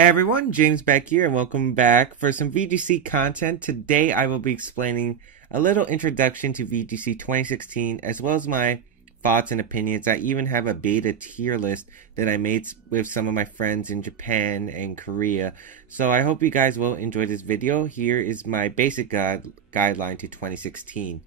Hey everyone, James Baek here and welcome back for some VGC content. Today I will be explaining a little introduction to VGC 2016 as well as my thoughts and opinions. I even have a beta tier list that I made with some of my friends in Japan and Korea. So I hope you guys will enjoy this video. Here is my basic guideline to 2016.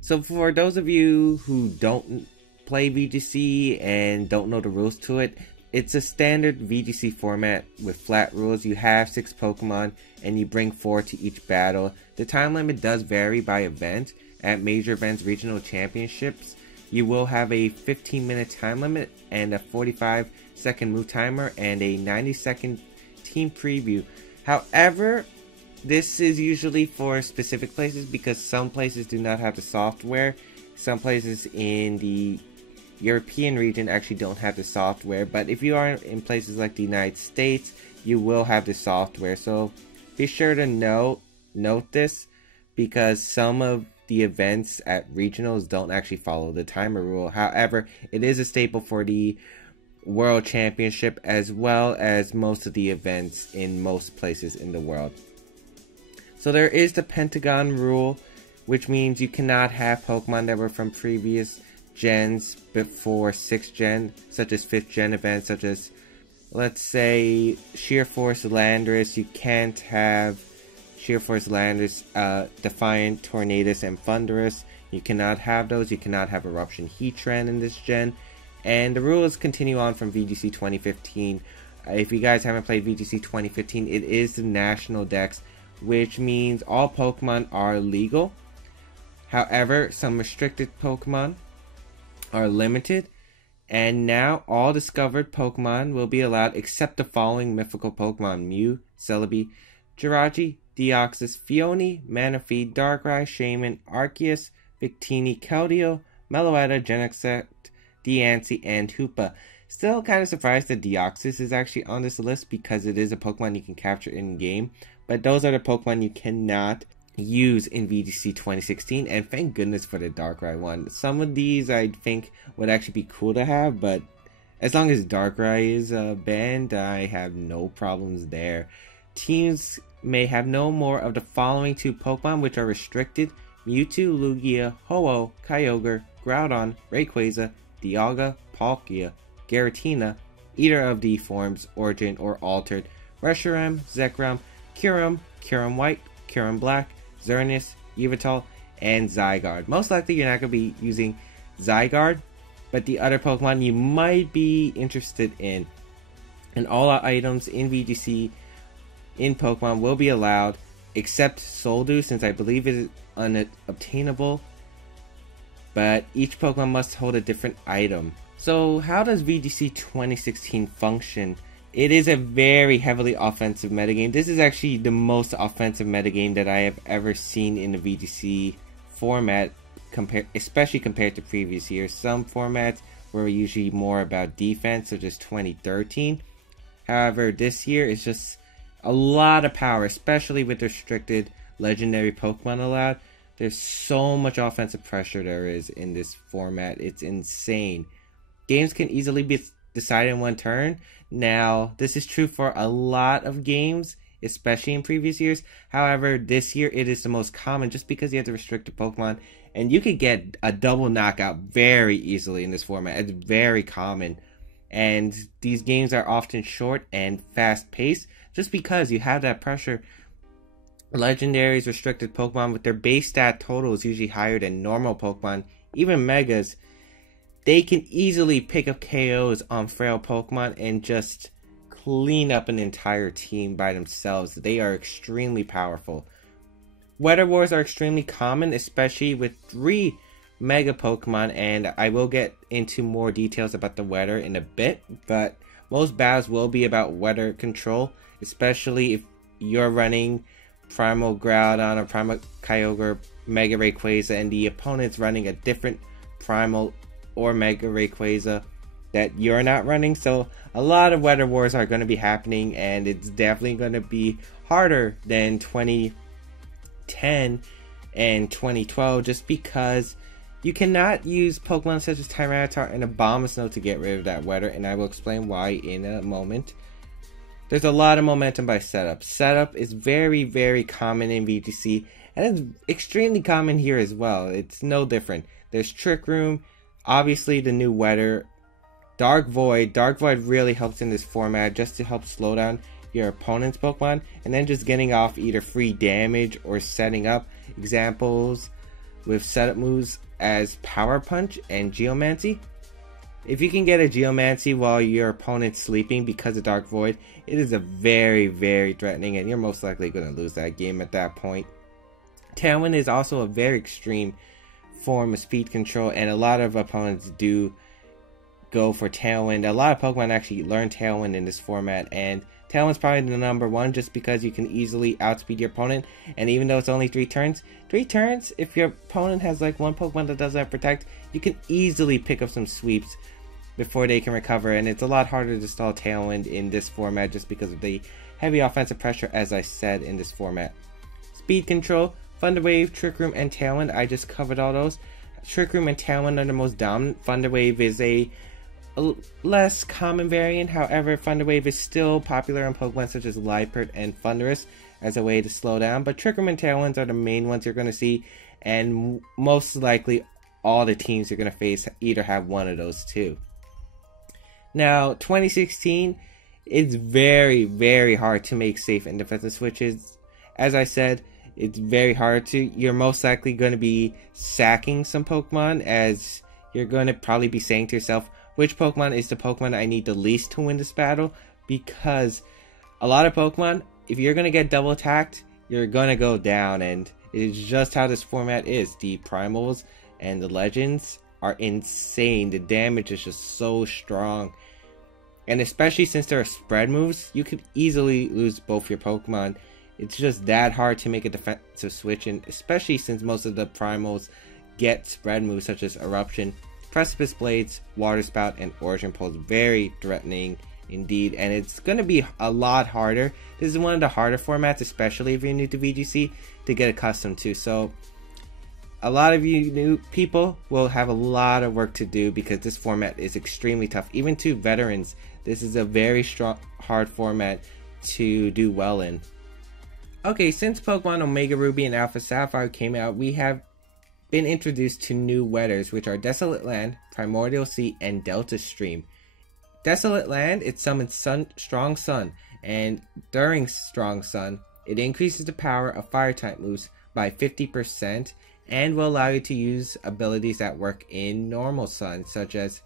So for those of you who don't play VGC and don't know the rules to it, it's a standard VGC format with flat rules. You have 6 Pokemon and you bring 4 to each battle. The time limit does vary by event. At major events, regional championships, you will have a 15-minute time limit and a 45-second move timer and a 90-second team preview. However, this is usually for specific places because some places do not have the software. Some places in the European region actually don't have the software, but if you are in places like the United States, you will have the software. So be sure to note this, because some of the events at regionals don't actually follow the timer rule. However, it is a staple for the World Championship as well as most of the events in most places in the world. So there is the Pentagon rule, which means you cannot have Pokemon that were from previous gens before 6th gen, such as 5th gen events, such as, let's say, Sheer Force Landorus. You can't have Sheer Force Landorus, Defiant, Tornadus, and Thunderous. You cannot have those. You cannot have Eruption Heatran in this gen. And the rules continue on from VGC 2015. If you guys haven't played VGC 2015, it is the national dex, which means all Pokemon are legal. However, some restricted Pokemon are limited, and now all discovered Pokemon will be allowed except the following mythical Pokemon: Mew, Celebi, Jirachi, Deoxys, Phione, Manaphy, Darkrai, Shaman, Arceus, Victini, Keldeo, Meloetta, Genesect, Diancie, and Hoopa. Still kind of surprised that Deoxys is actually on this list because it is a Pokemon you can capture in game, but those are the Pokemon you cannot use in VGC 2016, and thank goodness for the Darkrai one. Some of these I think would actually be cool to have, but as long as Darkrai is banned, I have no problems there. Teams may have no more of the following 2 Pokemon, which are restricted: Mewtwo, Lugia, Ho-Oh, Kyogre, Groudon, Rayquaza, Dialga, Palkia, Giratina, either of the forms, Origin or Altered, Reshiram, Zekrom, Kyurem White, Kyurem Black, Xerneas, Yveltal, and Zygarde. Most likely you're not going to be using Zygarde, but the other Pokemon you might be interested in. And all our items in VGC in Pokemon will be allowed, except Soldew, since I believe it is unobtainable. But each Pokemon must hold a different item. So how does VGC 2016 function? It is a very heavily offensive metagame. This is actually the most offensive metagame that I have ever seen in the VGC format, especially compared to previous years. Some formats were usually more about defense, such as 2013. However, this year is just a lot of power, especially with restricted legendary Pokemon allowed. There's so much offensive pressure there is in this format. It's insane. Games can easily be decided in one turn. Now, this is true for a lot of games, especially in previous years. However, this year it is the most common just because you have the restricted Pokemon, and you could get a double knockout very easily in this format. It's very common, and these games are often short and fast-paced just because you have that pressure. Legendaries, restricted Pokemon with their base stat total is usually higher than normal Pokemon, even Megas. They can easily pick up KOs on frail Pokemon and just clean up an entire team by themselves. They are extremely powerful. Weather Wars are extremely common, especially with 3 Mega Pokemon, and I will get into more details about the weather in a bit, but most battles will be about weather control, especially if you're running Primal Groudon or Primal Kyogre, Mega Rayquaza, and the opponent's running a different Primal or Mega Rayquaza that you're not running. So a lot of weather wars are going to be happening, and it's definitely going to be harder than 2010 and 2012 just because you cannot use Pokemon such as Tyranitar and Abomasnow to get rid of that weather, and I will explain why in a moment. There's a lot of momentum by setup. Setup is very, very common in VGC, and it's extremely common here as well. It's no different. There's Trick Room, obviously the new weather, Dark Void. Dark Void really helps in this format just to help slow down your opponent's Pokemon, and then just getting off either free damage or setting up. Examples with setup moves as Power Punch and Geomancy. If you can get a Geomancy while your opponent's sleeping because of Dark Void, it is a very, very threatening, and you're most likely going to lose that game at that point. Tailwind is also a very extreme form of speed control, and a lot of opponents do go for Tailwind. A lot of Pokemon actually learn Tailwind in this format, and Tailwind's probably the number one just because you can easily outspeed your opponent, and even though it's only 3 turns, if your opponent has like one Pokemon that doesn't have Protect, you can easily pick up some sweeps before they can recover, and it's a lot harder to stall Tailwind in this format just because of the heavy offensive pressure, as I said, in this format. Speed control, Thunder Wave, Trick Room, and Tailwind, I just covered all those. Trick Room and Tailwind are the most dominant. Thunder Wave is a less common variant, however, Thunder Wave is still popular on Pokemon such as Liepard and Thundurus as a way to slow down, but Trick Room and Tailwinds are the main ones you're going to see, and most likely all the teams you're going to face either have one of those two. Now, 2016, it's very, very hard to make safe and defensive switches. As I said, it's very hard to. You're most likely going to be sacking some Pokemon, as you're going to probably be saying to yourself, which Pokemon is the Pokemon I need the least to win this battle? Because a lot of Pokemon, if you're going to get double attacked, you're going to go down, and it's just how this format is. The Primals and the Legends are insane. The damage is just so strong. And especially since there are spread moves, you could easily lose both your Pokemon. It's just that hard to make a defensive switch, and especially since most of the Primals get spread moves such as Eruption, Precipice Blades, Water Spout, and Origin Pulse. Very threatening indeed, and it's going to be a lot harder. This is one of the harder formats, especially if you're new to VGC, to get accustomed to. So a lot of you new people will have a lot of work to do because this format is extremely tough. Even to veterans, this is a very strong, hard format to do well in. Okay, since Pokemon Omega Ruby and Alpha Sapphire came out, we have been introduced to new weathers, which are Desolate Land, Primordial Sea, and Delta Stream. Desolate Land, it summons Strong Sun, and during Strong Sun, it increases the power of Fire-type moves by 50%, and will allow you to use abilities that work in normal Sun, such as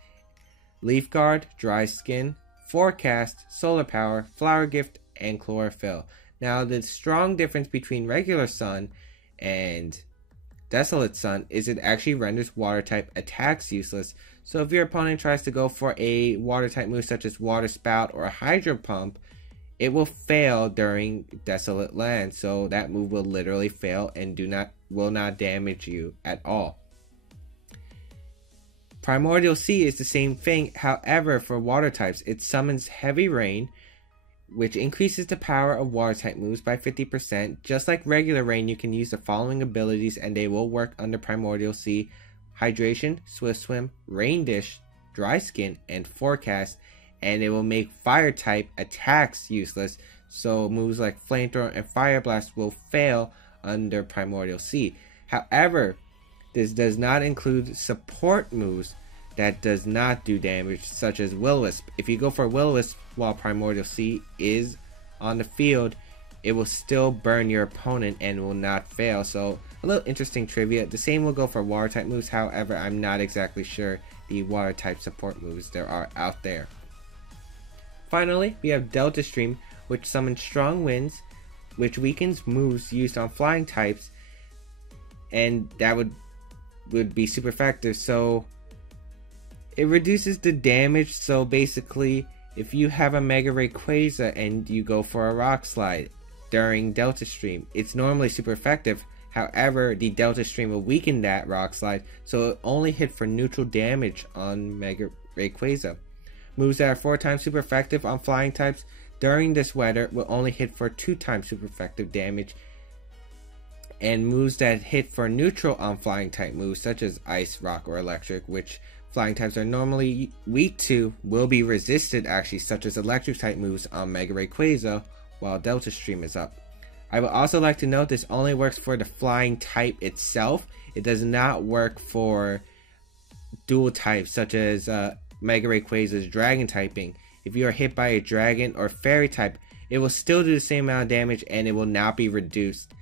Leaf Guard, Dry Skin, Forecast, Solar Power, Flower Gift, and Chlorophyll. Now, the strong difference between regular Sun and Desolate Sun is it actually renders water type attacks useless. So if your opponent tries to go for a water type move such as Water Spout or a Hydro Pump, it will fail during Desolate Land. So that move will literally fail and will not damage you at all. Primordial Sea is the same thing, however for water types, it summons Heavy Rain, which increases the power of water type moves by 50%. Just like regular rain, you can use the following abilities and they will work under Primordial Sea: Hydration, Swift Swim, Rain Dish, Dry Skin, and Forecast, and it will make fire type attacks useless, so moves like Flamethrower and Fire Blast will fail under Primordial Sea. However, this does not include support moves that does not do damage, such as Will-O-Wisp. If you go for Will-O-Wisp while Primordial Sea is on the field, it will still burn your opponent and will not fail. So a little interesting trivia. The same will go for water type moves, however I'm not exactly sure the water type support moves there are out there. Finally, we have Delta Stream, which summons Strong Winds, which weakens moves used on flying types, and that would be super effective. So it reduces the damage. So basically, if you have a Mega Rayquaza and you go for a Rock Slide during Delta Stream, it's normally super effective. However, the Delta Stream will weaken that Rock Slide, so it only hit for neutral damage on Mega Rayquaza. Moves that are 4 times super effective on flying types during this weather will only hit for 2 times super effective damage. And moves that hit for neutral on flying type moves, such as Ice, Rock, or Electric, which flying types are normally weak to will be resisted actually, such as electric type moves on Mega Rayquaza while Delta Stream is up. I would also like to note this only works for the flying type itself. It does not work for dual types such as Mega Rayquaza's dragon typing. If you are hit by a dragon or fairy type, it will still do the same amount of damage and it will not be reduced.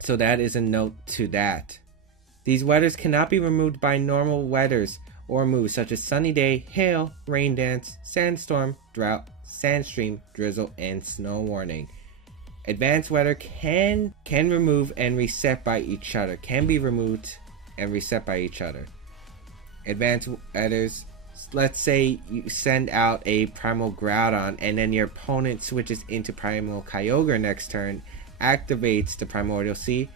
So that is a note to that. These weathers cannot be removed by normal weathers or moves such as Sunny Day, Hail, Rain Dance, Sandstorm, Drought, Sandstream, Drizzle, and Snow Warning. Advanced weather can remove and reset by each other. Can be removed and reset by each other. Advanced weathers, let's say you send out a Primal Groudon and then your opponent switches into Primal Kyogre next turn, activates the Primordial Sea,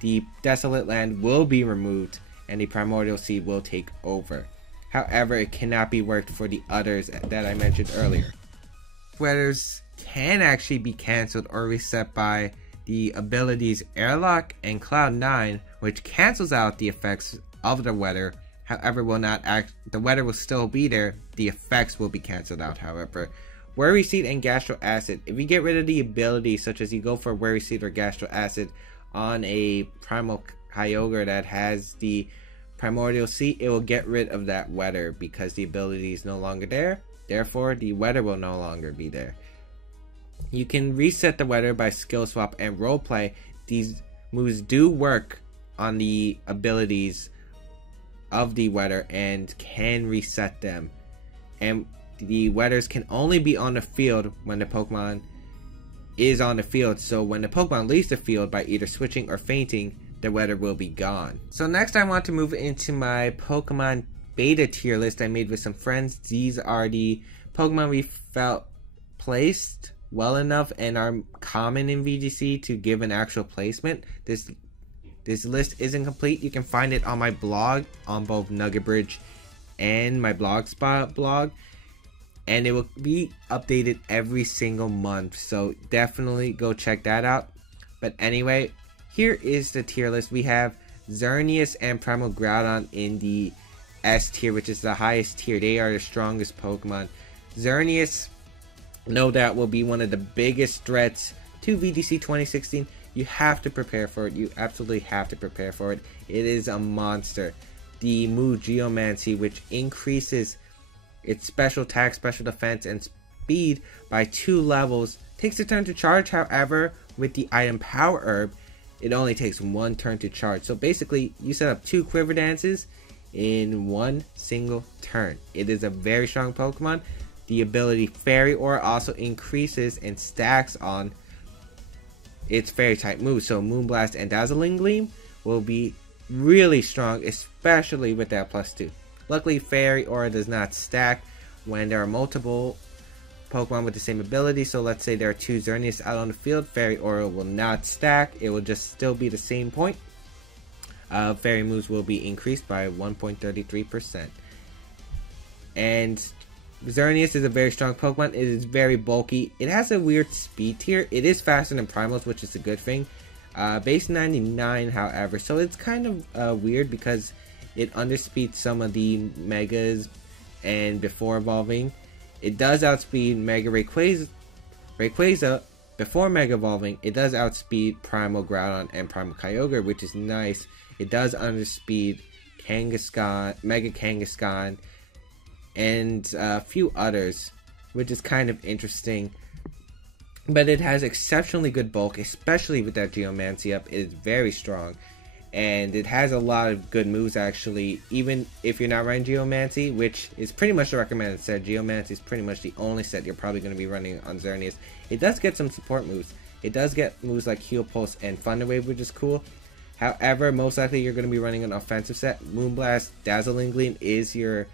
the Desolate Land will be removed and the Primordial Sea will take over. However, it cannot be worked for the others that I mentioned earlier. Weathers can actually be cancelled or reset by the abilities Airlock and Cloud 9, which cancels out the effects of the weather. However, the weather will still be there. The effects will be cancelled out, however. Worry Seed and Gastro Acid. If you get rid of the abilities, such as you go for Worry Seed or Gastro Acid on a Primal Kyogre that has the Primordial Sea, it will get rid of that weather because the ability is no longer there. Therefore, the weather will no longer be there. You can reset the weather by skill swap and roleplay. These moves do work on the abilities of the weather and can reset them. And the weathers can only be on the field when the Pokemon is on the field. So when the Pokemon leaves the field by either switching or fainting, the weather will be gone. So next I want to move into my Pokemon beta tier list I made with some friends. These are the Pokemon we felt placed well enough and are common in VGC to give an actual placement. This list isn't complete. You can find it on my blog on both Nugget Bridge and my Blogspot blog, and it will be updated every single month, so definitely go check that out. But anyway, here is the tier list. We have Xerneas and Primal Groudon in the S tier, which is the highest tier. They are the strongest Pokemon. Xerneas, no doubt, will be one of the biggest threats to VGC 2016. You have to prepare for it. You absolutely have to prepare for it. It is a monster. The move Geomancy, which increases its special attack, special defense, and speed by 2 levels, takes a turn to charge. However, with the item Power Herb, it only takes 1 turn to charge. So basically, you set up 2 Quiver Dances in 1 single turn. It is a very strong Pokemon. The ability Fairy Aura also increases and stacks on its fairy type moves, so Moonblast and Dazzling Gleam will be really strong, especially with that +2. Luckily, Fairy Aura does not stack when there are multiple Pokemon with the same ability. So let's say there are 2 Xerneas out on the field, Fairy Aura will not stack. It will just still be the same point. Fairy moves will be increased by 1.33%. And Xerneas is a very strong Pokemon. It is very bulky. It has a weird speed tier. It is faster than Primals, which is a good thing. Base 99, however, so it's kind of weird because it underspeeds some of the Megas, and before evolving, it does outspeed Mega Rayquaza. Before Mega Evolving, it does outspeed Primal Groudon and Primal Kyogre, which is nice. It does underspeed Kangaskhan, Mega Kangaskhan, and a few others, which is kind of interesting. But it has exceptionally good bulk, especially with that Geomancy up. It is very strong, and it has a lot of good moves actually, even if you're not running Geomancy, which is pretty much the recommended set. Geomancy is pretty much the only set you're probably going to be running on Xerneas. It does get some support moves. It does get moves like Heal Pulse and Thunder Wave, which is cool. However, most likely you're going to be running an offensive set. Moonblast, Dazzling Gleam is your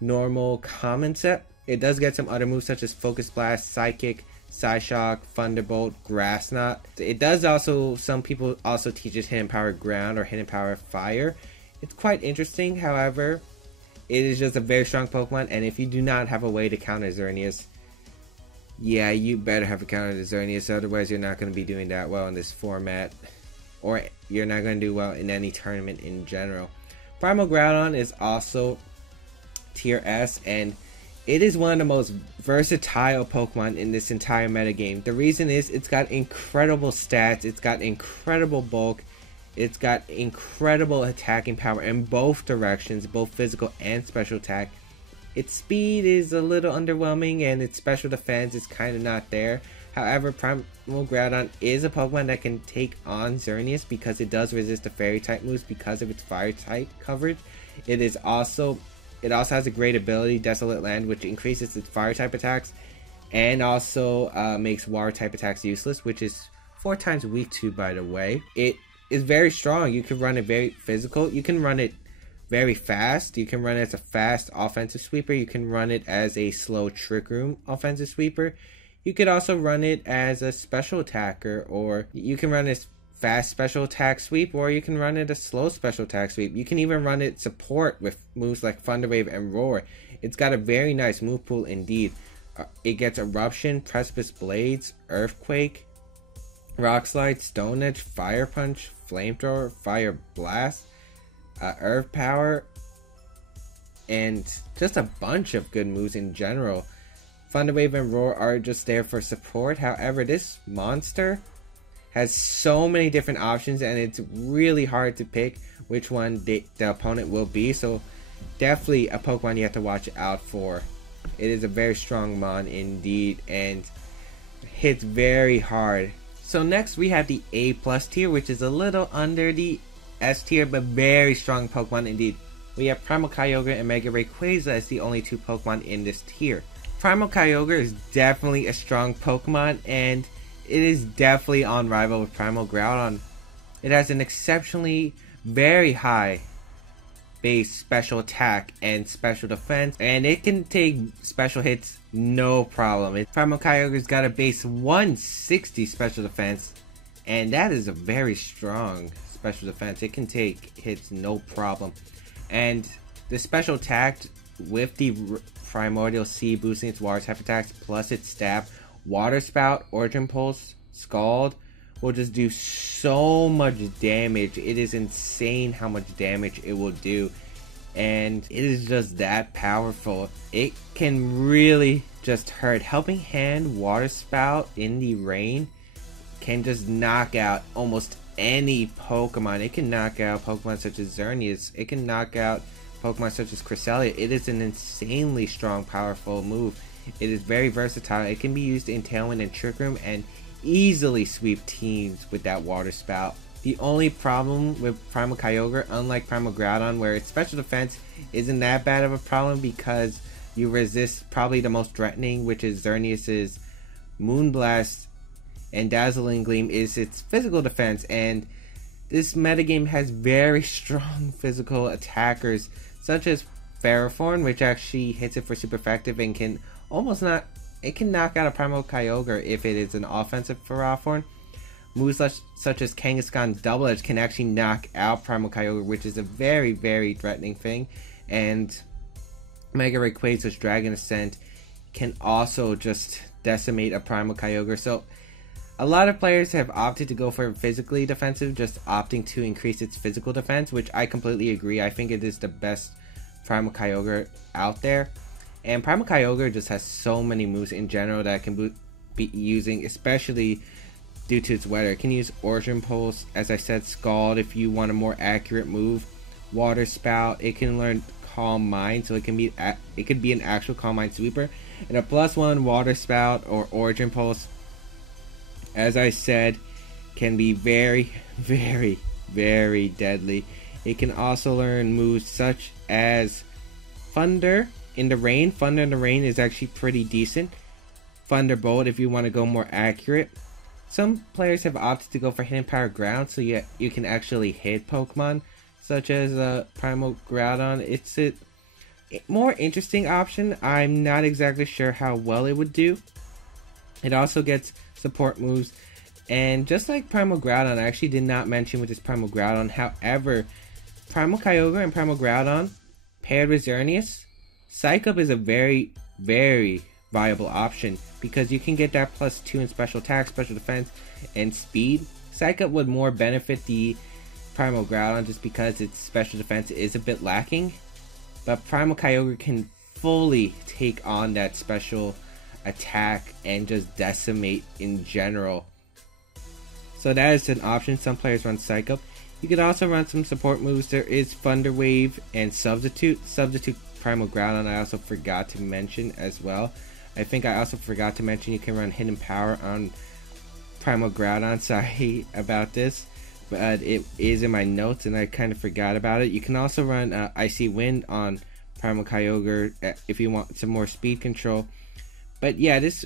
normal common set. It does get some other moves such as Focus Blast, Psychic, Psyshock, Thunderbolt, Grass Knot. It does also, some people also teach it Hidden Power Ground or Hidden Power Fire. It's quite interesting. However, it is just a very strong Pokemon, and if you do not have a way to counter Xerneas, yeah, you better have a counter to Xerneas, otherwise you're not going to be doing that well in this format, or you're not going to do well in any tournament in general. Primal Groudon is also tier S, and it is one of the most versatile Pokemon in this entire metagame. The reason is it's got incredible stats, it's got incredible bulk, it's got incredible attacking power in both directions, both physical and special attack. Its speed is a little underwhelming and its special defense is kind of not there. However, Primal Groudon is a Pokemon that can take on Xerneas because it does resist the fairy type moves because of its fire type coverage. It also has a great ability, Desolate Land, which increases its fire type attacks and also makes water type attacks useless, which is 4 times weak to, by the way. It is very strong. You can run it very physical. You can run it very fast. You can run it as a fast offensive sweeper. You can run it as a slow Trick Room offensive sweeper. You could also run it as a special attacker, or you can run it fast special attack sweep, or you can run it a slow special attack sweep. You can even run it support with moves like Thunder Wave and Roar. It's got a very nice move pool indeed. It gets Eruption, Precipice Blades, Earthquake, Rock Slide, Stone Edge, Fire Punch, Flamethrower, Fire Blast, Earth Power, and just a bunch of good moves in general. Thunder Wave and Roar are just there for support. However, this monster has so many different options and it's really hard to pick which one the opponent will be. So definitely a Pokemon you have to watch out for. It is a very strong mon indeed and hits very hard. So next we have the A+ tier, which is a little under the S tier but very strong Pokemon indeed. We have Primal Kyogre and Mega Rayquaza as the only 2 Pokemon in this tier. Primal Kyogre is definitely a strong Pokemon and it is definitely on rival with Primal Groudon. It has an exceptionally very high base special attack and special defense, and it can take special hits no problem. Primal Kyogre's got a base 160 special defense, and that is a very strong special defense. It can take hits no problem. And the special attack with the Primordial Seed boosting its water type attacks plus its stab, Water Spout, Origin Pulse, Scald will just do so much damage. It is insane how much damage it will do, and it is just that powerful. It can really just hurt. Helping Hand, Water Spout in the rain can just knock out almost any Pokemon. It can knock out Pokemon such as Xerneas. It can knock out Pokemon such as Cresselia. It is an insanely strong, powerful move. It is very versatile. It can be used in Tailwind and Trick Room and easily sweep teams with that Water Spout. The only problem with Primal Kyogre, unlike Primal Groudon, where its special defense isn't that bad of a problem because you resist probably the most threatening, which is Xerneas' Moonblast, and Dazzling Gleam is its physical defense, and this metagame has very strong physical attackers such as Ferrothorn, which actually hits it for super effective and can it can knock out a Primal Kyogre if it is an offensive Ferrothorn. Moves such as Kangaskhan's Double Edge can actually knock out Primal Kyogre, which is a very, very threatening thing. And Mega Rayquaza's Dragon Ascent can also just decimate a Primal Kyogre. So a lot of players have opted to go for physically defensive, just opting to increase its physical defense, which I completely agree. I think it is the best Primal Kyogre out there. And Primal Kyogre just has so many moves in general that it can be using, especially due to its weather. It can use Origin Pulse, as I said, Scald if you want a more accurate move, Water Spout. It can learn Calm Mind, so it could be an actual Calm Mind sweeper. And a +1 Water Spout or Origin Pulse, as I said, can be very, very, very deadly. It can also learn moves such as Thunder in the Rain. Thunder in the Rain is actually pretty decent. Thunderbolt if you want to go more accurate. Some players have opted to go for Hidden Power Ground, so you can actually hit Pokemon such as Primal Groudon. It's a more interesting option. I'm not exactly sure how well it would do. It also gets support moves, and just like Primal Groudon, I actually did not mention with this Primal Groudon. However, Primal Kyogre and Primal Groudon paired with Xerneas, Psych Up is a very, very viable option because you can get that +2 in special attack, special defense, and speed. Psych Up would more benefit the Primal Groudon just because its special defense is a bit lacking. But Primal Kyogre can fully take on that special attack and just decimate in general. So that is an option. Some players run Psych Up. You could also run some support moves. There is Thunder Wave and Substitute. Substitute Primal Groudon I also forgot to mention as well. I think I also forgot to mention you can run Hidden Power on Primal Groudon. Sorry about this, but it is in my notes and I kind of forgot about it. You can also run Icy Wind on Primal Kyogre if you want some more speed control. But yeah, this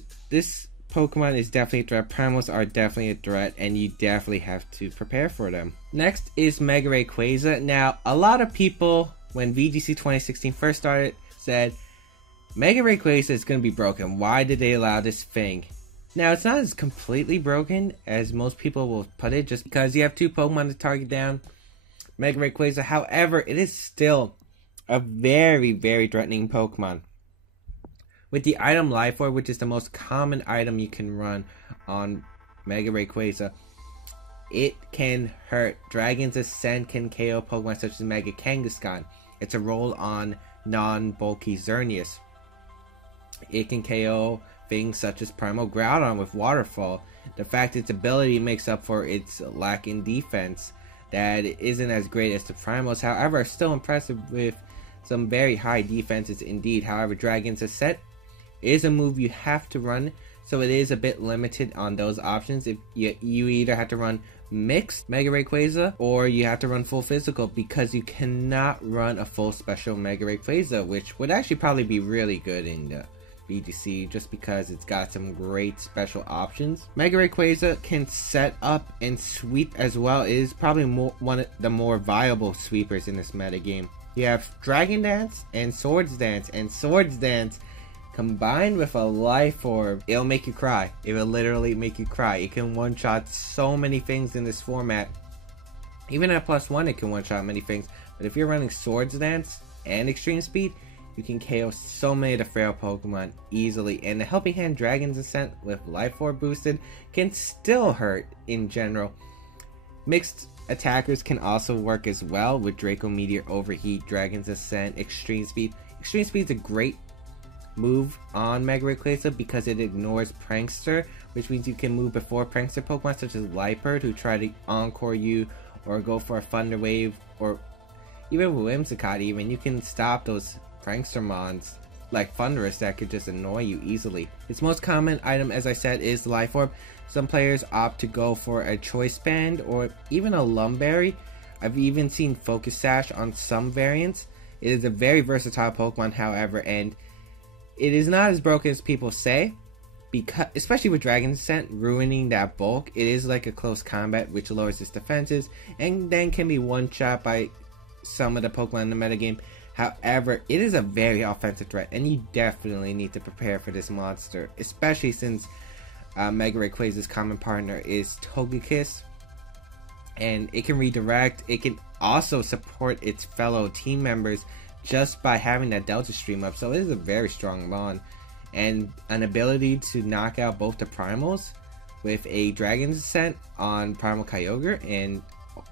Pokemon is definitely a threat. Primals are definitely a threat, and you definitely have to prepare for them. Next is Mega Rayquaza. Now, a lot of people, when VGC 2016 first started, said, Mega Rayquaza is going to be broken. Why did they allow this thing? Now, it's not as completely broken as most people will put it, just because you have 2 Pokemon to target down Mega Rayquaza. However, it is still a very, very threatening Pokemon. With the item Life Orb, which is the most common item you can run on Mega Rayquaza, it can hurt. Dragon's Ascent can KO Pokemon such as Mega Kangaskhan. It's a roll on non-bulky Xerneas. It can KO things such as Primal Groudon with Waterfall. The fact its ability makes up for its lack in defense that isn't as great as the Primals, however, still impressive with some very high defenses indeed. However, Dragon's Ascent is a move you have to run, so it is a bit limited on those options. If you either have to run mixed Mega Rayquaza or you have to run full physical, because you cannot run a full special Mega Rayquaza, which would actually probably be really good in the VGC just because it's got some great special options. Mega Rayquaza can set up and sweep as well. It is probably one of the more viable sweepers in this metagame. You have Dragon Dance and Swords Dance, and Swords Dance combined with a Life Orb, it'll make you cry. It will literally make you cry. It can one-shot so many things in this format. Even at +1 it can one-shot many things. But if you're running Swords Dance and Extreme Speed, you can KO so many of the frail Pokemon easily. And the Helping Hand Dragon's Ascent with Life Orb boosted can still hurt in general. Mixed attackers can also work as well with Draco Meteor, Overheat, Dragon's Ascent, Extreme Speed. Extreme Speed is a great move on Mega Rayquaza because it ignores Prankster, which means you can move before Prankster Pokemon such as Liepard who try to Encore you or go for a Thunder Wave, or even Whimsicott even. You can stop those Prankster mons like Thunderous that could just annoy you easily. Its most common item, as I said, is Life Orb. Some players opt to go for a Choice Band or even a Lumberry. I've even seen Focus Sash on some variants. It is a very versatile Pokemon, however, and it is not as broken as people say, because especially with Dragon's Ascent ruining that bulk. It is like a close combat which lowers its defenses and then can be one-shot by some of the Pokemon in the metagame. However, it is a very offensive threat and you definitely need to prepare for this monster, especially since Mega Rayquaza's common partner is Togekiss, and it can redirect. It can also support its fellow team members just by having that Delta Stream up, so it is a very strong mon, and an ability to knock out both the Primals with a Dragon's Ascent on Primal Kyogre and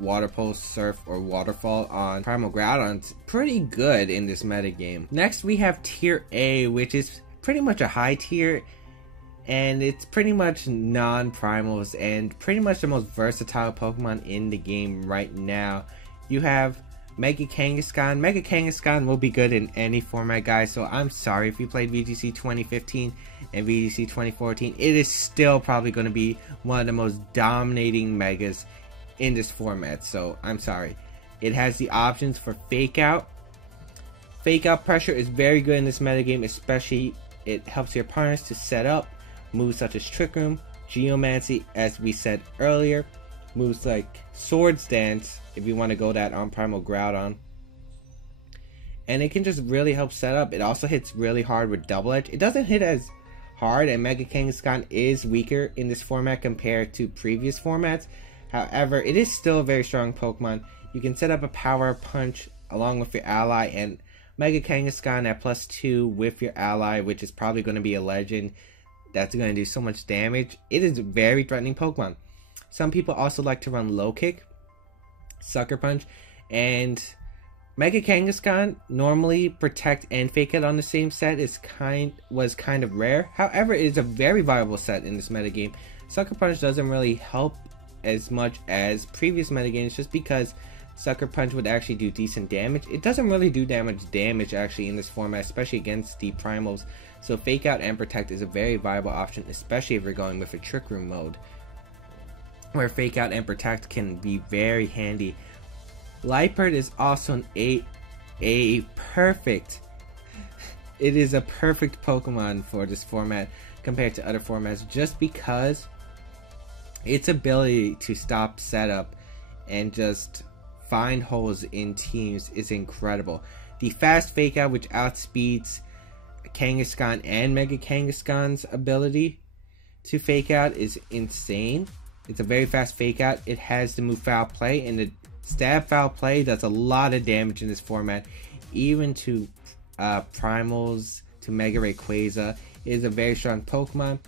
Water Pulse, Surf, or Waterfall on Primal Groudon. It's pretty good in this metagame. Next we have Tier A, which is pretty much a high tier, and it's pretty much non-primals and pretty much the most versatile Pokemon in the game right now. You have Mega Kangaskhan. Mega Kangaskhan will be good in any format, guys, so I'm sorry if you played VGC 2015 and VGC 2014. It is still probably going to be one of the most dominating Megas in this format, so I'm sorry. It has the options for Fake Out. Fake Out Pressure is very good in this metagame, especially it helps your opponents to set up moves such as Trick Room, Geomancy, as we said earlier, moves like Swords Dance if you want to go that on Primal Groudon, and it can just really help set up. It also hits really hard with Double Edge. It doesn't hit as hard, and Mega Kangaskhan is weaker in this format compared to previous formats. However, it is still a very strong Pokemon. You can set up a Power Punch along with your ally, and Mega Kangaskhan at +2 with your ally, which is probably going to be a legend that's going to do so much damage. It is a very threatening Pokemon. Some people also like to run Low Kick, Sucker Punch, and Mega Kangaskhan normally protect and fake out on the same set was kind of rare. However, it is a very viable set in this metagame. Sucker Punch doesn't really help as much as previous metagames just because Sucker Punch would actually do decent damage. It doesn't really do damage actually in this format, especially against the primals. So Fake Out and Protect is a very viable option, especially if you're going with a Trick Room mode, where Fake Out and Protect can be very handy. Liepard is also a perfect Pokemon for this format compared to other formats, just because its ability to stop setup and just find holes in teams is incredible. The fast Fake Out, which outspeeds Kangaskhan and Mega Kangaskhan's ability to Fake Out, is insane. It's a very fast Fake Out. It has the move Foul Play, and the Stab Foul Play does a lot of damage in this format, even to primals, to Mega Rayquaza. It is a very strong Pokemon.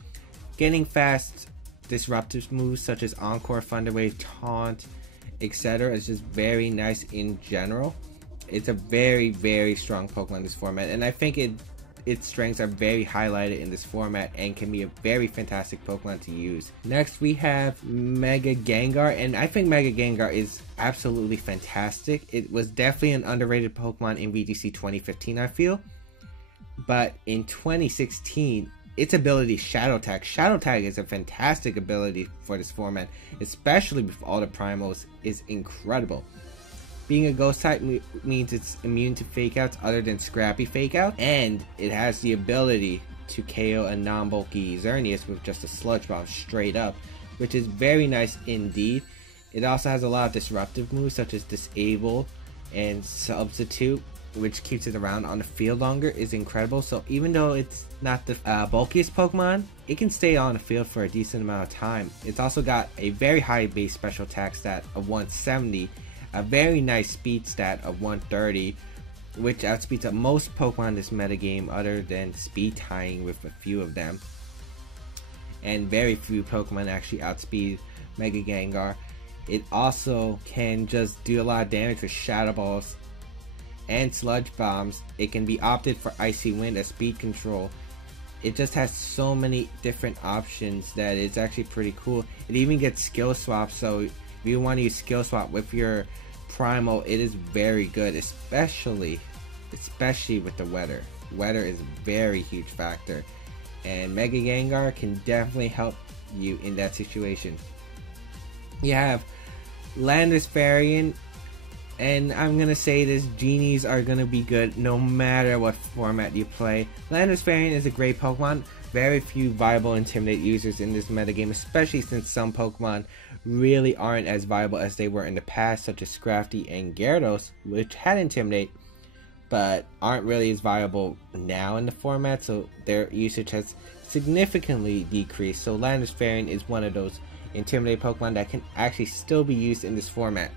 Getting fast disruptive moves such as Encore, Thunder Wave, Taunt, etc. is just very nice in general. It's a very, very strong Pokemon in this format, and I think its strengths are very highlighted in this format and can be a very fantastic Pokemon to use. Next we have Mega Gengar, and I think Mega Gengar is absolutely fantastic. It was definitely an underrated Pokemon in VGC 2015, I feel, but in 2016 its ability Shadow Tag. Shadow Tag is a fantastic ability for this format, especially with all the primals, is incredible. Being a ghost type means it's immune to fake outs other than scrappy fake out, and it has the ability to KO a non-bulky Xerneas with just a sludge bomb straight up, which is very nice indeed. It also has a lot of disruptive moves such as Disable and Substitute, which keeps it around on the field longer, is incredible. So even though it's not the bulkiest Pokemon, it can stay on the field for a decent amount of time. It's also got a very high base special attack stat of 170, a very nice speed stat of 130, which outspeeds most Pokemon in this metagame other than speed tying with a few of them. And very few Pokemon actually outspeed Mega Gengar. It also can just do a lot of damage with Shadow Balls and Sludge Bombs. It can be opted for Icy Wind as speed control. It just has so many different options that it's actually pretty cool. It even gets skill swaps, so if you want to use skill swap with your primal, it is very good, especially with the weather. Weather is a very huge factor, and Mega Gengar can definitely help you in that situation. You have Landorus, and I'm gonna say this, Genies are gonna be good no matter what format you play. Landorus is a great Pokemon. Very few viable Intimidate users in this metagame, especially since some Pokemon really aren't as viable as they were in the past, such as Scrafty and Gyarados, which had Intimidate, but aren't really as viable now in the format, so their usage has significantly decreased. So Landorus is one of those Intimidate Pokemon that can actually still be used in this format.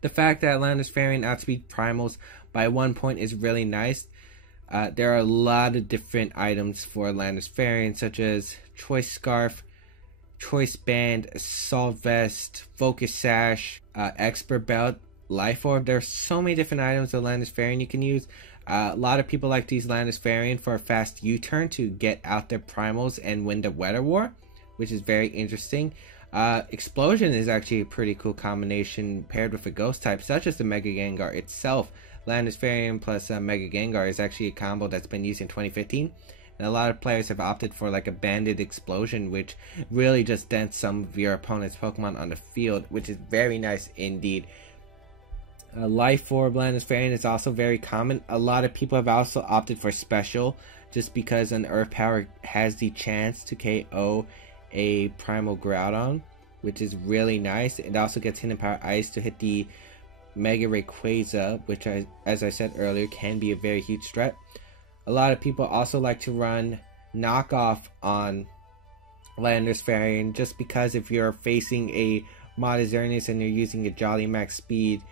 The fact that Landorus outspeeds primals by 1 point is really nice. There are a lot of different items for Landorus, such as Choice Scarf, Choice Band, Assault Vest, Focus Sash, Expert Belt, Life Orb. There are so many different items of Landorus you can use. A lot of people like to use Landorus for a fast U-turn to get out their primals and win the Weather War, which is very interesting. Explosion is actually a pretty cool combination paired with a ghost type such as the Mega Gengar itself. Landorus plus Mega Gengar is actually a combo that's been used in 2015, and a lot of players have opted for like a banded explosion, which really just dents some of your opponent's Pokemon on the field, which is very nice indeed. Life Orb Landorus is also very common. A lot of people have also opted for Special just because an Earth Power has the chance to KO a Primal Groudon, which is really nice. It also gets Hidden Power Ice to hit the Mega Rayquaza, which as I said earlier can be a very huge threat. A lot of people also like to run knockoff on Landorus just because if you're facing a Xerneas and you're using a Jolly Max Speed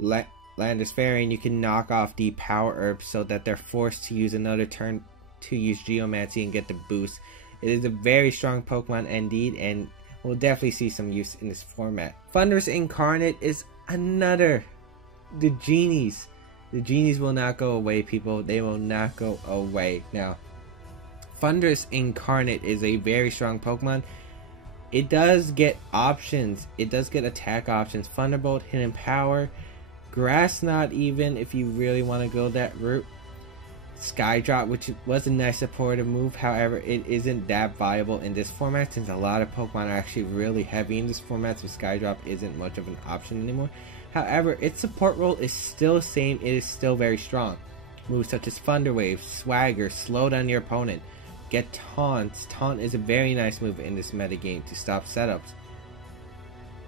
Landorus, you can knock off the Power Herb so that they're forced to use another turn to use Geomancy and get the boost. It is a very strong Pokemon indeed, and will definitely see some use in this format. Thunderous Incarnate is another. The genies. The genies will not go away, people. They will not go away. Now, Thunderous Incarnate is a very strong Pokemon. It does get options. It does get attack options. Thunderbolt, Hidden Power, Grass Knot even if you really want to go that route. Skydrop, which was a nice supportive move. However, it isn't that viable in this format since a lot of Pokemon are actually really heavy in this format, so Skydrop isn't much of an option anymore. However, its support role is still the same. It is still very strong. Moves such as Thunder Wave, Swagger, slow down your opponent, get taunts. Taunt is a very nice move in this metagame to stop setups.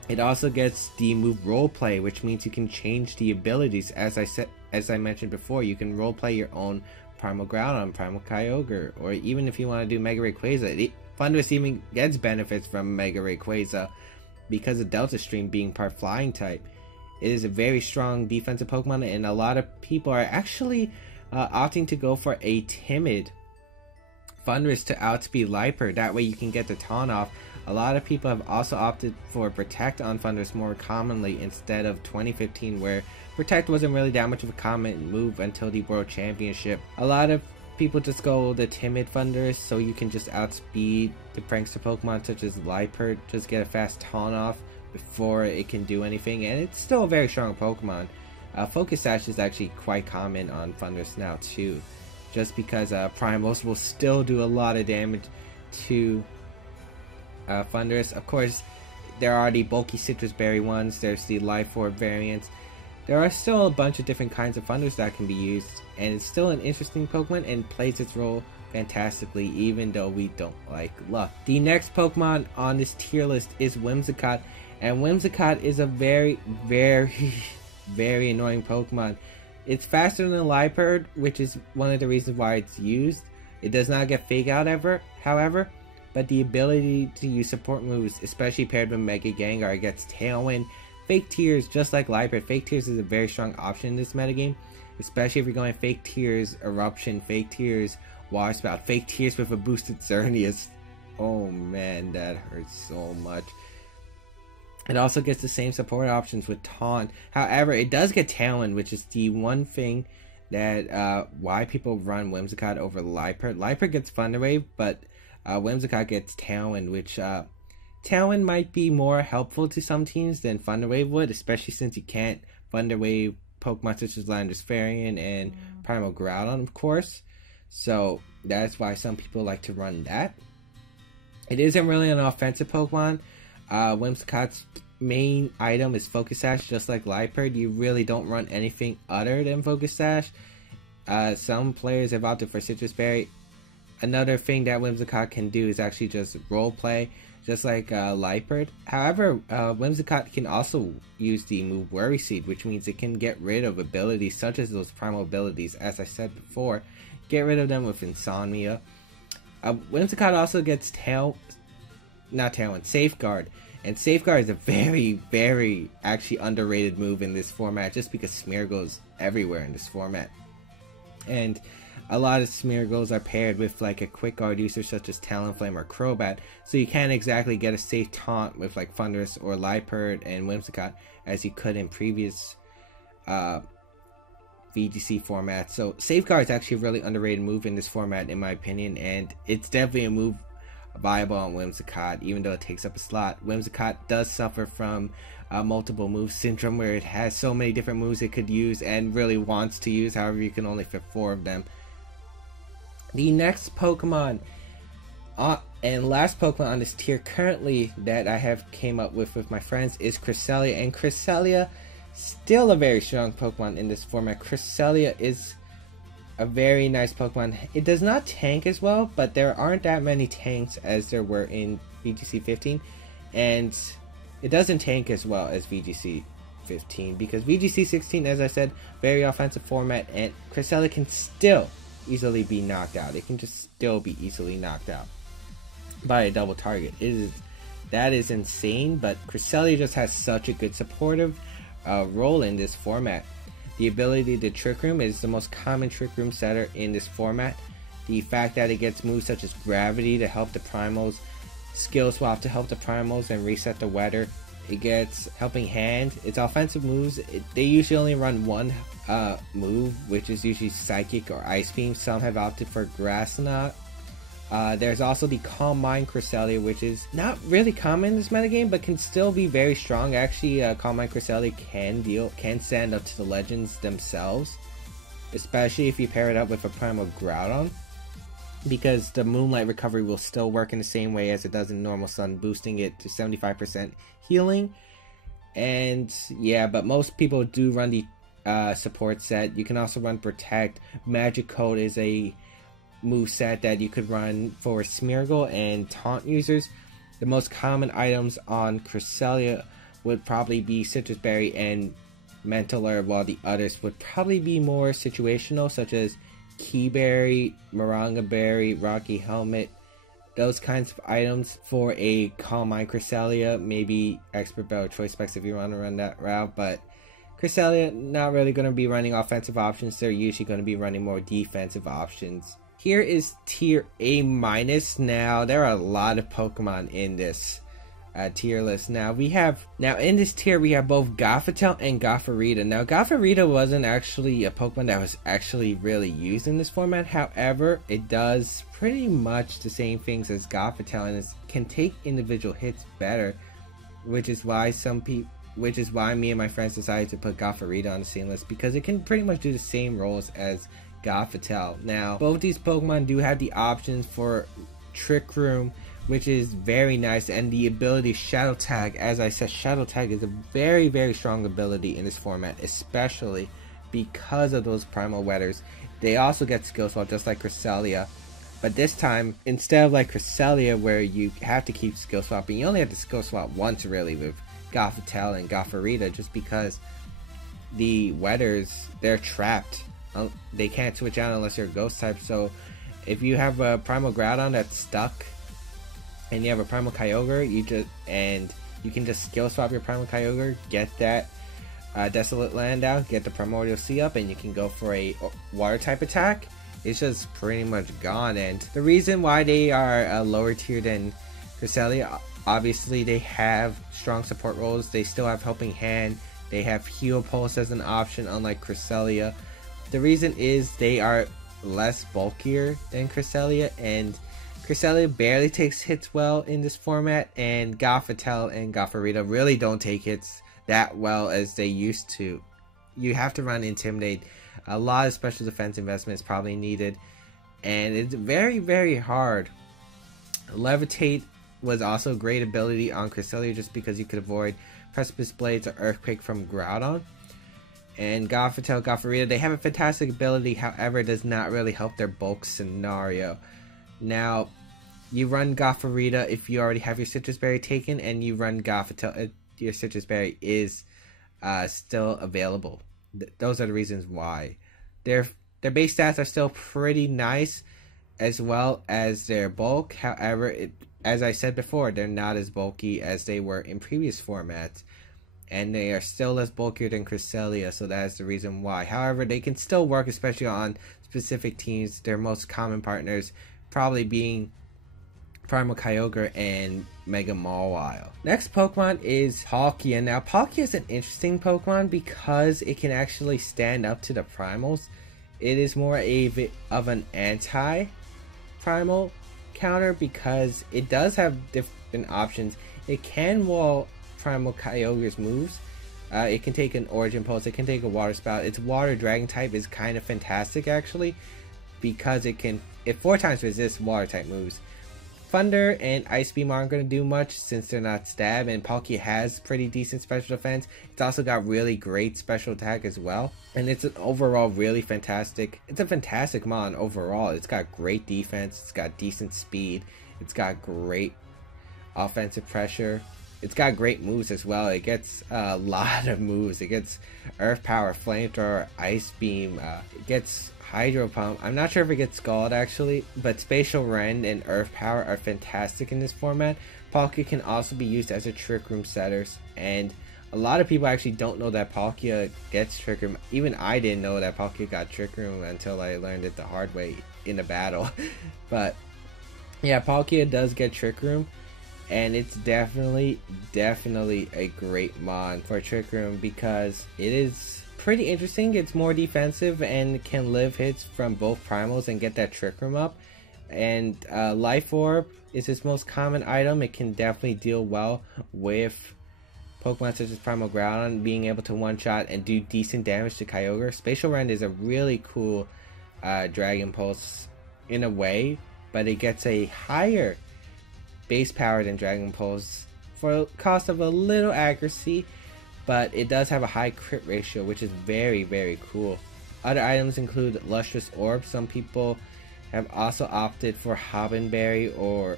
It also gets the move Roleplay, which means you can change the abilities. As I mentioned before, you can roleplay your own Primal Groudon, Primal Kyogre, or even if you want to do Mega Rayquaza. Thunderous even gets benefits from Mega Rayquaza because of Delta Stream being part Flying type. It is a very strong defensive Pokemon, and a lot of people are actually opting to go for a timid Thunderous to outspeed Liper. That way you can get the taunt off. A lot of people have also opted for Protect on Thunderous more commonly instead of 2015, where Protect wasn't really that much of a common move until the World Championship. A lot of people just go the timid Thunderous so you can just outspeed the prankster Pokemon such as Liper, just get a fast taunt off before it can do anything, and it's still a very strong Pokemon. Focus Sash is actually quite common on Thunderous now too, just because Primals will still do a lot of damage to Thunderous. Of course, there are the bulky Citrus Berry ones, there's the Life Orb variants. There are still a bunch of different kinds of Thunderous that can be used, and it's still an interesting Pokemon and plays its role fantastically, even though we don't like luck. The next Pokemon on this tier list is Whimsicott, and Whimsicott is a very, very, very annoying Pokemon. It's faster than Liepard, which is one of the reasons why it's used. It does not get Fake Out ever, however, but the ability to use support moves, especially paired with Mega Gengar, gets Tailwind, Fake Tears, just like Liepard. Fake Tears is a very strong option in this metagame, especially if you're going Fake Tears, Eruption, Fake Tears, Water Spout, Fake Tears with a boosted Xerneas. Oh man, that hurts so much. It also gets the same support options with Taunt. However, it does get Tailwind, which is the one thing that why people run Whimsicott over Liepard. Liepard gets Thunder Wave, but Whimsicott gets Tailwind, which Tailwind might be more helpful to some teams than Thunder Wave would, especially since you can't Thunder Wave Pokemon such as Landorus and Primal Groudon, of course. So that's why some people like to run that. It isn't really an offensive Pokemon. Whimsicott's main item is Focus Sash, just like Liepard. You really don't run anything other than Focus Sash. Some players have opted for Citrus Berry. Another thing that Whimsicott can do is actually just roleplay, just like Liepard. However, Whimsicott can also use the move Worry Seed, which means it can get rid of abilities such as those primal abilities, as I said before. Get rid of them with Insomnia. Whimsicott also gets Safeguard. And Safeguard is a very, very actually underrated move in this format, just because Smear goes everywhere in this format. And a lot of Smeargles are paired with like a quick guard user such as Talonflame or Crobat, so you can't exactly get a safe taunt with like Thunderous or Liepard and Whimsicott as you could in previous VGC formats. So Safeguard is actually a really underrated move in this format in my opinion, and it's definitely a move viable on Whimsicott even though it takes up a slot. Whimsicott does suffer from multiple move syndrome, where it has so many different moves it could use and really wants to use, however you can only fit 4 of them. The next Pokemon and last Pokemon on this tier currently that I have came up with my friends is Cresselia, and Cresselia still a very strong Pokemon in this format. Cresselia is a very nice Pokemon. It does not tank as well, but there aren't that many tanks as there were in VGC 15, and it doesn't tank as well as VGC 15 because VGC 16, as I said, very offensive format, and Cresselia can still easily be knocked out. It can just still be easily knocked out by a double target. That is insane, but Cresselia just has such a good supportive role in this format. The ability to Trick Room is the most common Trick Room setter in this format. The fact that it gets moves such as Gravity to help the Primals skill swap to help the primals and reset the weather. It gets Helping Hand. Its offensive moves, they usually only run one move, which is usually Psychic or Ice Beam. Some have opted for Grass Knot. There's also the Calm Mind Cresselia, which is not really common in this metagame, but can still be very strong. Actually, Calm Mind Cresselia can stand up to the legends themselves, especially if you pair it up with a Primal Groudon, because the Moonlight Recovery will still work in the same way as it does in normal Sun, boosting it to 75% healing. And yeah, but most people do run the support set. You can also run Protect. Magic Code is a move set that you could run for Smeargle and Taunt users. The most common items on Cresselia would probably be Citrus Berry and Mental Herb, while the others would probably be more situational, such as Key Berry, Moringa Berry, Rocky Helmet, those kinds of items for a Calm Mind Cresselia. Maybe Expert Bell or Choice Specs if you want to run that route, but Cresselia not really going to be running offensive options. They're usually going to be running more defensive options. Here is tier A-. Now, there are a lot of Pokemon in this tier list. Now in this tier we have both Gothitelle and Gothorita. Now, Gothorita wasn't actually a Pokemon that was actually really used in this format. However, it does pretty much the same things as Gothitelle, and it can take individual hits better, which is why me and my friends decided to put Gothorita on the same list, because it can pretty much do the same roles as Gothitelle. Now, both these Pokemon do have the options for Trick Room, which is very nice, and the ability Shadow Tag. As I said, Shadow Tag is a very, very strong ability in this format, especially because of those Primal Weathers. They also get Skill Swap just like Cresselia, but this time, instead of like Cresselia where you have to keep Skill Swapping, you only have to Skill Swap once really with Gothitelle and Gothorita, just because the Weathers, they're trapped. They can't switch out unless you're a Ghost type. So if you have a Primal Groudon that's stuck and you have a Primal Kyogre, you can just Skill Swap your Primal Kyogre, get that Desolate Land out, get the Primordial Sea up, and you can go for a Water type attack. It's just pretty much gone. And the reason why they are a lower tier than Cresselia, obviously they have strong support roles. They still have Helping Hand. They have Heal Pulse as an option, unlike Cresselia. The reason is they are less bulkier than Cresselia, and Cresselia barely takes hits well in this format, and Gothitelle and Gothorita really don't take hits that well as they used to. You have to run Intimidate. A lot of special defense investment is probably needed, and it's very, very hard. Levitate was also a great ability on Cresselia just because you could avoid Precipice Blades or Earthquake from Groudon. And Gothitelle, Gothorita, they have a fantastic ability, however it does not really help their bulk scenario. Now, you run Gothorita if you already have your Citrus Berry taken, and you run Gothitelle, your Citrus Berry is still available. Those are the reasons why. Their base stats are still pretty nice, as well as their bulk. However, as I said before, they're not as bulky as they were in previous formats, and they are still less bulkier than Cresselia, so that's the reason why. However, they can still work, especially on specific teams. Their most common partners probably being Primal Kyogre and Mega Mawile. Next Pokemon is Palkia. Now, Palkia is an interesting Pokemon because it can actually stand up to the Primals. It is more of an anti-Primal counter because it does have different options. It can wall Primal Kyogre's moves. It can take an Origin Pulse, it can take a Water Spout. Its Water Dragon type is kind of fantastic actually, because it 4 times resists Water type moves. Thunder and Ice Beam aren't going to do much since they're not stab, and Palkia has pretty decent special defense. It's also got really great special attack as well, and it's an overall really fantastic, it's a fantastic mon overall. It's got great defense, it's got decent speed, it's got great offensive pressure, it's got great moves as well. It gets a lot of moves. It gets Earth Power, Flamethrower, Ice Beam, it gets Hydro Pump. I'm not sure if it gets Scald actually, but Spatial Rend and Earth Power are fantastic in this format. Palkia can also be used as a Trick Room setters, and a lot of people actually don't know that Palkia gets Trick Room. Even I didn't know that Palkia got Trick Room until I learned it the hard way in a battle. But yeah, Palkia does get Trick Room, and it's definitely a great mon for Trick Room because it is pretty interesting. It's more defensive and can live hits from both primals and get that Trick Room up. And Life Orb is its most common item. It can definitely deal well with Pokemon such as Primal Groudon, being able to one-shot and do decent damage to Kyogre. Spatial Rend is a really cool Dragon Pulse in a way, but it gets a higher base power than Dragon Pulse for a cost of a little accuracy, but it does have a high crit ratio, which is very cool. Other items include Lustrous Orb. Some people have also opted for Hobbenberry or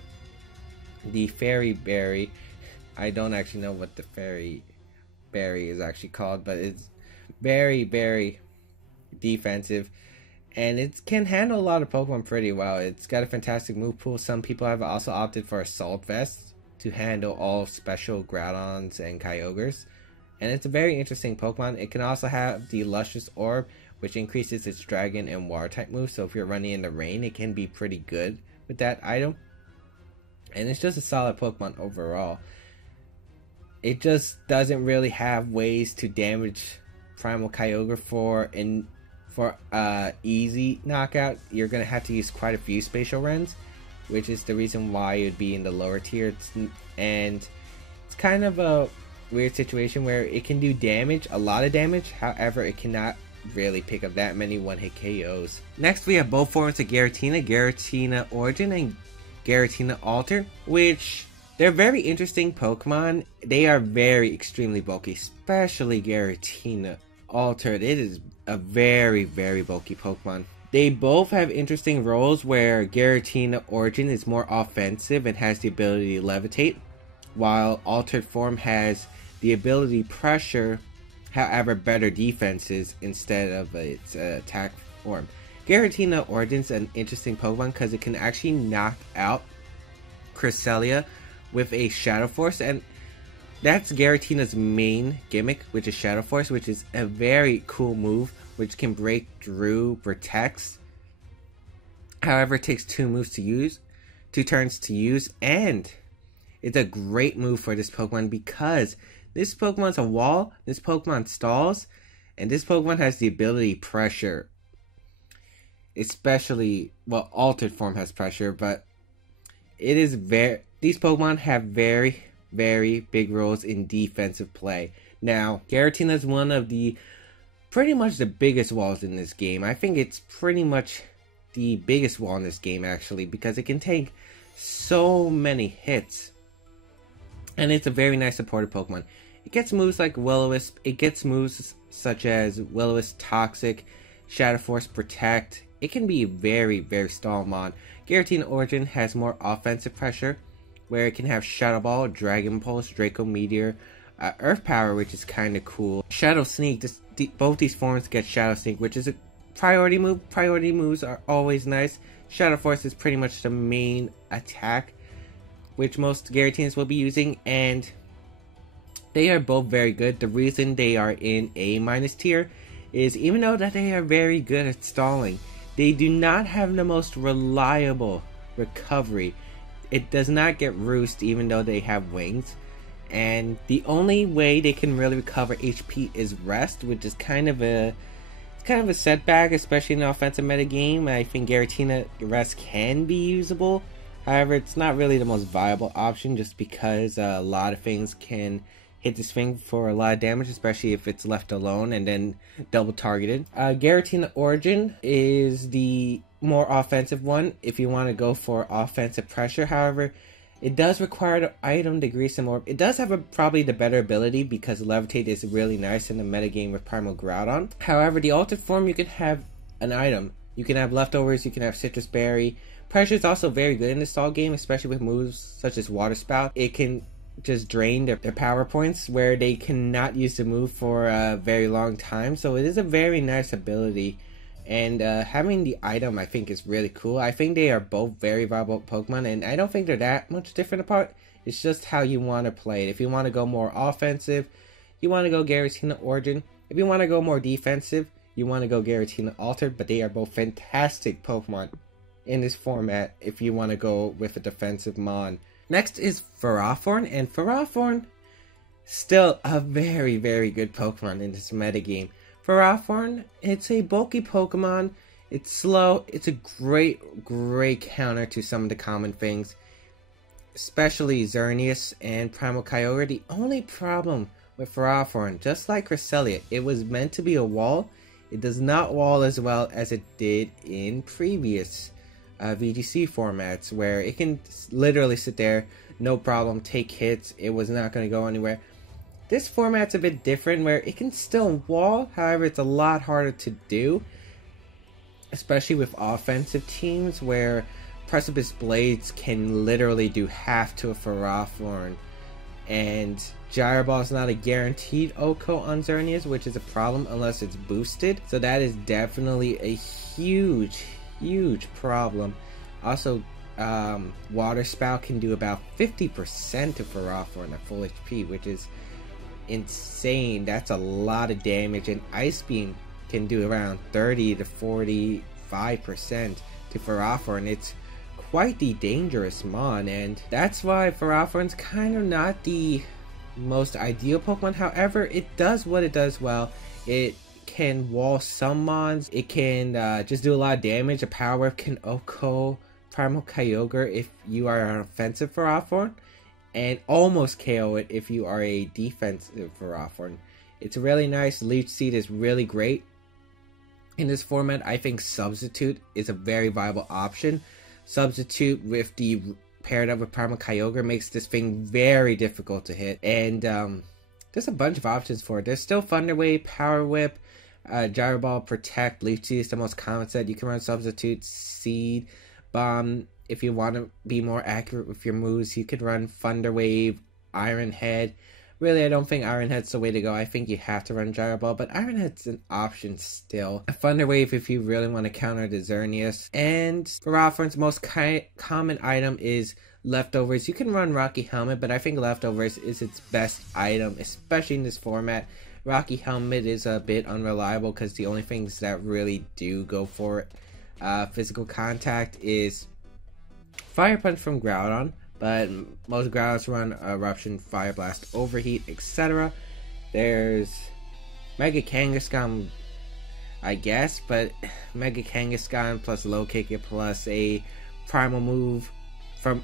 the Fairy Berry. I don't actually know what the Fairy Berry is actually called, but it's very defensive, and it can handle a lot of Pokemon pretty well. It's got a fantastic move pool. Some people have also opted for Assault Vest to handle all special Groudons and Kyogres, and it's a very interesting Pokemon. It can also have the Lustrous Orb, which increases its Dragon and Water type moves, so if you're running in the rain, it can be pretty good with that item. And it's just a solid Pokemon overall. It just doesn't really have ways to damage Primal Kyogre for easy knockout. You're gonna have to use quite a few Spatial Rends, which is the reason why it would be in the lower tier. And it's kind of a weird situation where it can do damage, a lot of damage, however it cannot really pick up that many one-hit KOs. Next we have both forms of Giratina, Giratina Origin and Giratina Alter, which they're very interesting Pokemon. They are extremely bulky, especially Giratina Altered. It is a very bulky Pokemon. They both have interesting roles where Giratina Origin is more offensive and has the ability to levitate, while Altered form has the ability to pressure, however better defenses instead of its attack form. Giratina Origin's an interesting Pokemon because it can actually knock out Cresselia with a Shadow Force, and that's Giratina's main gimmick, which is Shadow Force, which is a very cool move which can break through Protects. However, it takes 2 turns to use, and it's a great move for this Pokemon because this Pokemon's a wall, this Pokemon stalls, and this Pokemon has the ability to pressure. Especially, well, Altered form has pressure, but it is these Pokemon have very big roles in defensive play. Now, Giratina is one of the pretty much the biggest walls in this game. I think it's pretty much the biggest wall in this game actually, because it can take so many hits. And it's a very nice supportive Pokemon. It gets moves like Will-O-Wisp. It gets moves such as Will-O-Wisp Toxic, Shadow Force, Protect. It can be very stall mon. Giratina Origin has more offensive pressure, where it can have Shadow Ball, Dragon Pulse, Draco Meteor, Earth Power, which is kind of cool. Shadow Sneak, both these forms get Shadow Sneak, which is a priority move. Priority moves are always nice. Shadow Force is pretty much the main attack, which most Giratinas will be using, and they are both very good. The reason they are in A- tier is even though that they are very good at stalling, they do not have the most reliable recovery. It does not get Roost even though they have wings, and the only way they can really recover HP is Rest, which is kind of a setback, especially in the offensive meta game. I think Giratina Rest can be usable, however it's not really the most viable option just because a lot of things can hit this thing for a lot of damage, especially if it's left alone and then double targeted. Giratina Origin is the more offensive one if you want to go for offensive pressure. However, it does require the item to grease some orb. It does have probably the better ability because Levitate is really nice in the metagame with Primal Groudon. However, the altered form, you can have an item. You can have Leftovers, you can have Citrus Berry. Pressure is also very good in this stall game, especially with moves such as Water Spout. It can just drain their power points where they cannot use the move for a very long time. So it is a very nice ability. And having the item, I think, is really cool. I think they are both very viable Pokemon, and I don't think they're that much different apart. It's just how you want to play it. If you want to go more offensive, you want to go Giratina Origin. If you want to go more defensive, you want to go Giratina Altered. But they are both fantastic Pokemon in this format if you want to go with a defensive mon. Next is Ferrothorn, and Ferrothorn, still a very, very good Pokemon in this metagame. Ferrothorn, it's a bulky Pokemon, it's slow, it's a great counter to some of the common things, especially Xerneas and Primal Kyogre. The only problem with Ferrothorn, just like Cresselia, it was meant to be a wall. It does not wall as well as it did in previous VGC formats, where it can literally sit there, no problem, take hits, it was not going to go anywhere. This format's a bit different, where it can still wall, however it's a lot harder to do, especially with offensive teams, where Precipice Blades can literally do half to a Ferrothorn, and Gyro Ball is not a guaranteed OHKO on Xerneas, which is a problem unless it's boosted, so that is definitely a huge problem. Also, Water Spout can do about 50% to Ferrothorn at full HP, which is insane. That's a lot of damage, and Ice Beam can do around 30 to 45% to Ferrothorn. It's quite the dangerous mon, and that's why Ferrothorn's kind of not the most ideal Pokemon. However, it does what it does well. It can wall some mons, it can just do a lot of damage. A Power Whip can OHKO Primal Kyogre if you are an offensive Ferrothorn, and almost KO it if you are a defensive Ferrothorn. It's really nice. Leech Seed is really great. In this format, I think Substitute is a very viable option. Substitute with the paired up with Primal Kyogre makes this thing very difficult to hit, and there's a bunch of options for it. There's still Thunder Wave, Power Whip, Gyro Ball, Protect. Leech Seed is the most common set. You can run Substitute, Seed Bomb. If you want to be more accurate with your moves, you could run Thunder Wave, Iron Head. Really, I don't think Iron Head's the way to go. I think you have to run Gyro Ball, but Iron Head's an option still. A Thunder Wave if you really want to counter the Xerneas. And Ferrothorn's most common item is Leftovers. You can run Rocky Helmet, but I think Leftovers is its best item, especially in this format. Rocky Helmet is a bit unreliable because the only things that really do go for physical contact is Fire Punch from Groudon, but most Groudons run Eruption, Fire Blast, Overheat, etc. There's Mega Kangaskhan, I guess, but Mega Kangaskhan plus Low Kick it plus a primal move from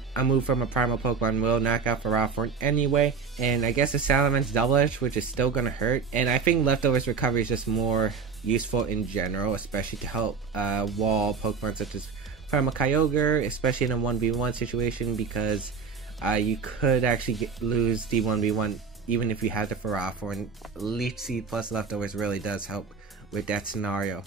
a primal Pokemon will knock out Ferrothorn anyway. And I guess a Salamence Double Edge, which is still gonna hurt. And I think Leftovers Recovery is just more useful in general, especially to help wall Pokemon such as Primal Kyogre, especially in a 1v1 situation, because you could actually lose the 1v1 even if you had the Ferrothorn. Leech Seed plus Leftovers really does help with that scenario.